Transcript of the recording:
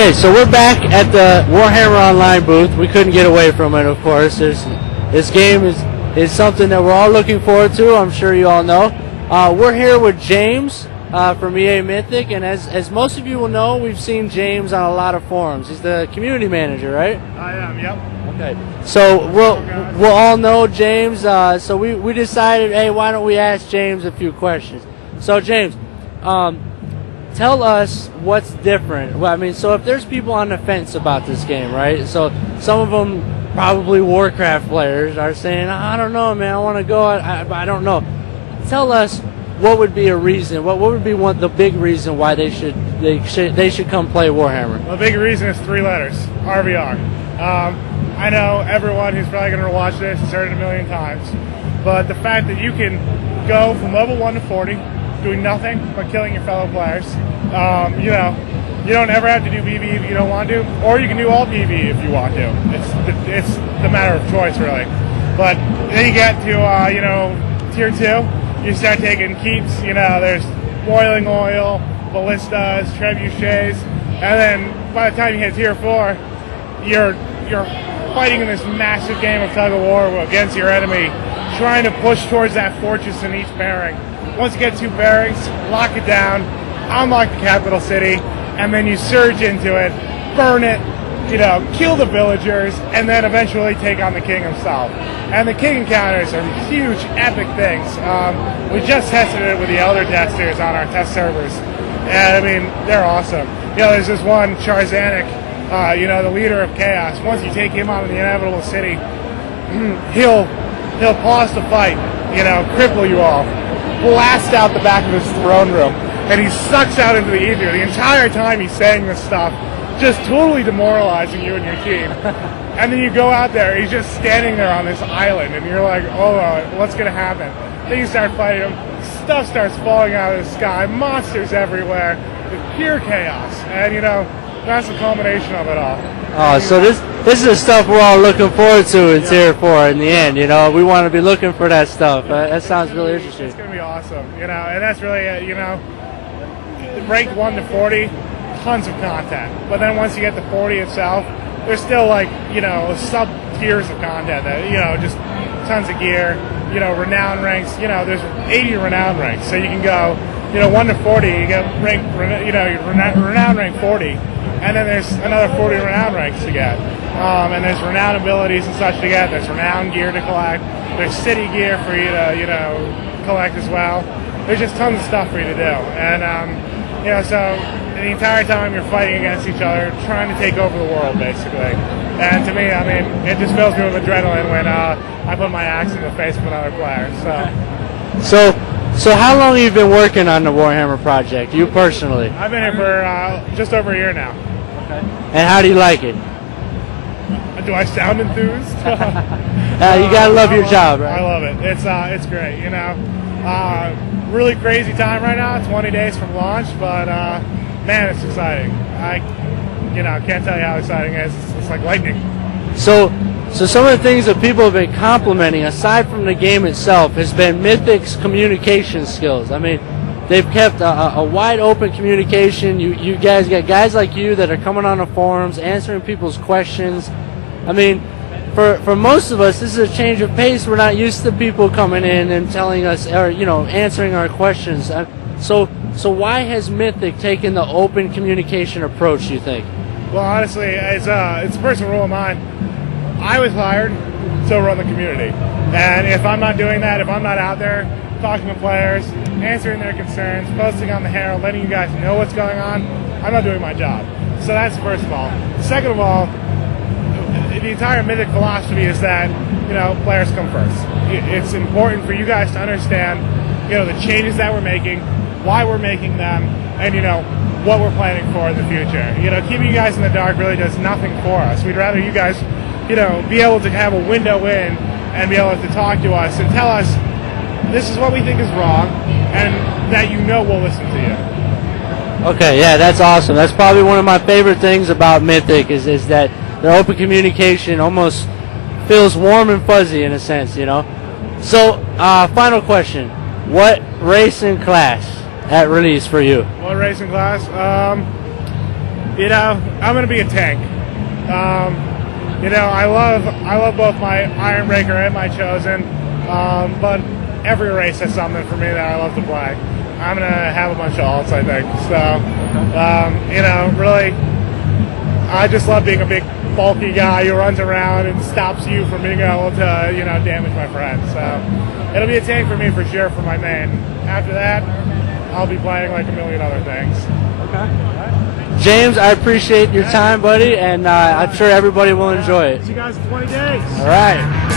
Okay, so we're back at the Warhammer Online booth. We couldn't get away from it, of course. This game is something that we're all looking forward to. I'm sure you all know. We're here with James from EA Mythic, and as most of you will know, we've seen James on a lot of forums. He's the community manager, right? I am, yep. Okay, so we'll all know James. So we decided, hey, why don't we ask James a few questions? So James, tell us what's different. Well, I mean, so if there's people on the fence about this game, right? So some of them, probably Warcraft players, are saying, I don't know, man, I want to go, I don't know. Tell us what would be a reason, what would be the big reason why they should come play Warhammer? Well, the big reason is 3 letters, RVR. I know everyone who's probably going to watch this has heard it a million times, but the fact that you can go from level 1 to 40, doing nothing but killing your fellow players. You know, you don't ever have to do BB if you don't want to, or you can do all BB if you want to. It's the matter of choice, really. But then you get to, you know, tier 2, you start taking keeps. You know, there's boiling oil, ballistas, trebuchets, and then by the time you hit tier 4, you're fighting in this massive game of tug of war against your enemy, trying to push towards that fortress in each bearing. Once you get 2 bearings, lock it down, unlock the capital city, and then you surge into it, burn it, you know, kill the villagers, and then eventually take on the king himself. And the king encounters are huge, epic things. We just tested it with the elder testers on our test servers, and I mean, they're awesome. You know, there's this one, Charzanic, you know, the leader of chaos. Once you take him on in the inevitable city, he'll pause the fight, you know, cripple you all, blast out the back of his throne room, and he sucks out into the ether. The entire time he's saying this stuff, just totally demoralizing you and your team. And then you go out there, he's just standing there on this island, and you're like, oh, what's going to happen? Then you start fighting him, stuff starts falling out of the sky, monsters everywhere, it's pure chaos. And, you know, that's the culmination of it all. Oh, so this is the stuff we're all looking forward to in Tier 4 in the end, you know. We want to be looking for that stuff. That sounds really interesting. It's going to be awesome, you know, and that's really it, you know. Ranked 1 to 40, tons of content. But then once you get to 40 itself, there's still, like, you know, sub-tiers of content that, you know, just tons of gear, you know, renown ranks. You know, there's 80 renown ranks, so you can go, you know, 1 to 40, you get rank, you know, renown rank 40. And then there's another 40 renown ranks to get. And there's renown abilities and such to get. There's renown gear to collect. There's city gear for you to, you know, collect as well. There's just tons of stuff for you to do. And, you know, so the entire time you're fighting against each other, trying to take over the world, basically. And to me, I mean, it just fills me with adrenaline when I put my axe in the face of another player. So how long have you been working on the Warhammer project, you personally? I've been here for just over a year now. Okay. And how do you like it? Do I sound enthused? You gotta love your job, right? I love it. It's great, you know. Really crazy time right now. 20 days from launch, but man, it's exciting. You know, can't tell you how exciting it is. It's like lightning. So some of the things that people have been complimenting, aside from the game itself, has been Mythic's communication skills. I mean, they've kept a wide open communication. You guys got guys like you that are coming on the forums, answering people's questions. I mean, for most of us, this is a change of pace. We're not used to people coming in and telling us, or, you know, answering our questions. So why has Mythic taken the open communication approach, you think? Well, honestly, it's a personal rule of mine. I was hired to run the community, and if I'm not doing that, if I'm not out there talking to players, answering their concerns, posting on the Herald, letting you guys know what's going on, I'm not doing my job. So that's first of all. Second of all, the entire Mythic philosophy is that, you know, players come first. It's important for you guys to understand, you know, the changes that we're making, why we're making them, and, you know, what we're planning for in the future. You know, keeping you guys in the dark really does nothing for us. We'd rather you guys, you know, be able to have a window in and be able to talk to us and tell us this is what we think is wrong, and that, you know, we'll listen to you. Okay, yeah, that's awesome. That's probably one of my favorite things about Mythic is that their open communication almost feels warm and fuzzy in a sense, you know. So, final question: what race and class at release for you? What race and class? you know, I'm going to be a tank. You know, I love both my Ironbreaker and my Chosen, but every race has something for me that I love to play. I'm going to have a bunch of alts, I think. So, you know, really, I just love being a big, bulky guy who runs around and stops you from being able to, you know, damage my friends. So, it'll be a tank for me for sure for my main. After that, I'll be playing like a million other things. Okay. James, I appreciate your time, buddy, and I'm sure everybody will enjoy it. See you guys in 20 days. All right.